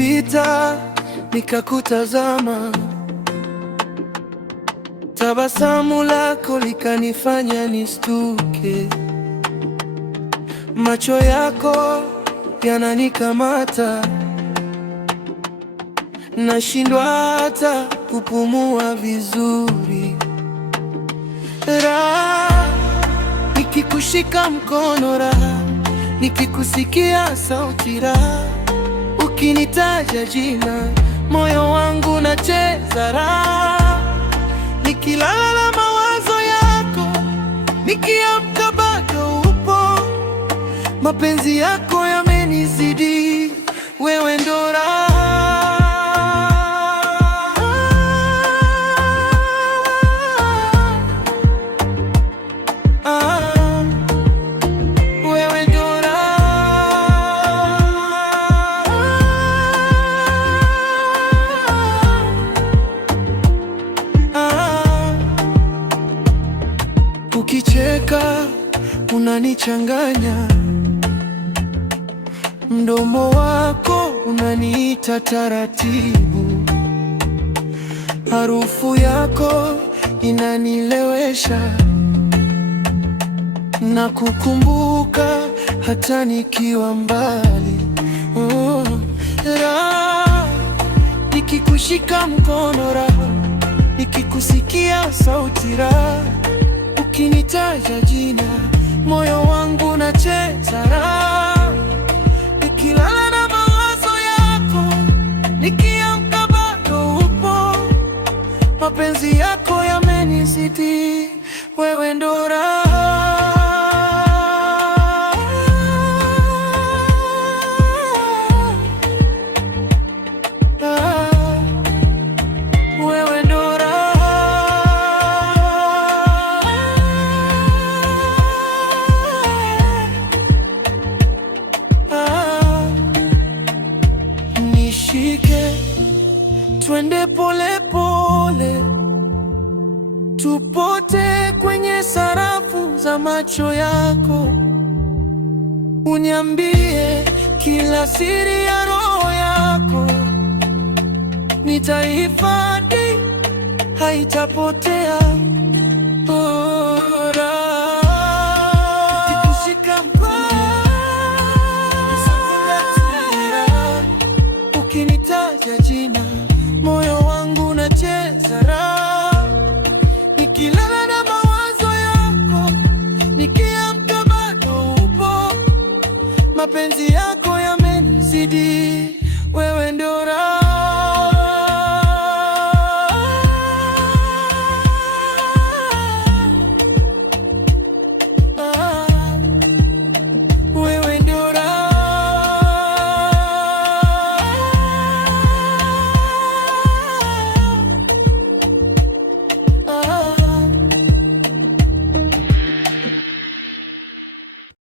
ulipita nikakutazama, tabasamu lako likanifanya nistuke, macho yako yananikamata, nashindwa hata kupumua vizuri. Raha nikikushika mkono, raha nikikusikia sauti, raha ukinitaja jina, moyo wangu unacheza raha. Nikilala na mawazo yako, nikiamka bado upo, mapenzi yako yamenizidi, wewe ndo raha. Ukicheka unanichanganya, mdomo wako unaniita taratibu, harufu yako inanilewesha, na kukumbuka hata nikiwa mbali. Raha nikikushika mkono, raha nikikusikia sauti, raha ukinitaja jina, moyo wangu unacheza raha. Nikilala na mawazo yako, nikiamka bado upo, mapenzi yako yamenizidi, wewe ndo raha. Wewe ndo nishike, twende pole pole, tupote kwenye sarafu za macho yako, uniambie kila siri ya roho yako, nitahifadhi, haitapotea. Nikikushika mkono, ukinitaja jina, moyo wangu unacheza raha.